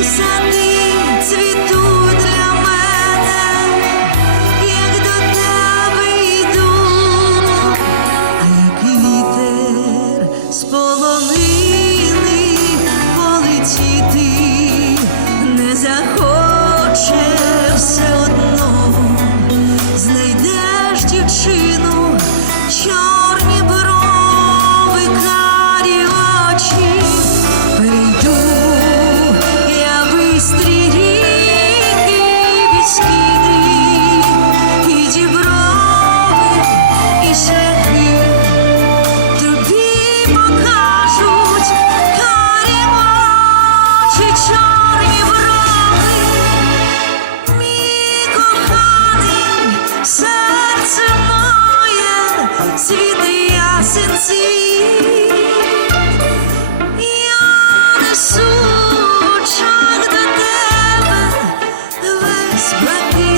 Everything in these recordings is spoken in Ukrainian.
і сади цвіт. But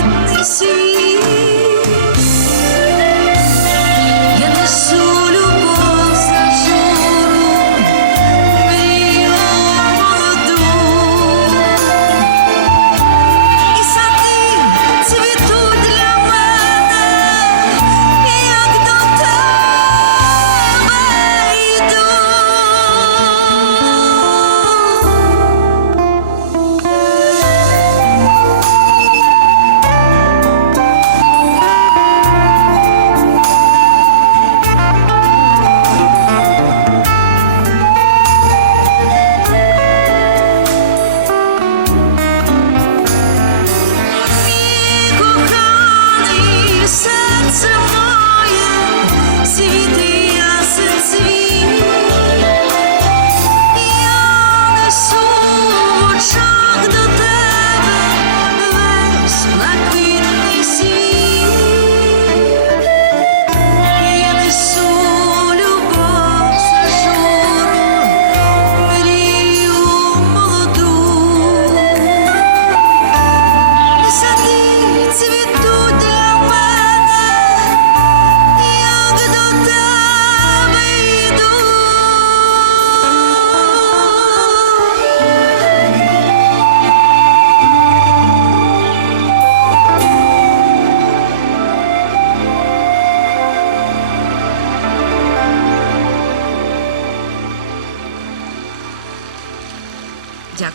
じゃ、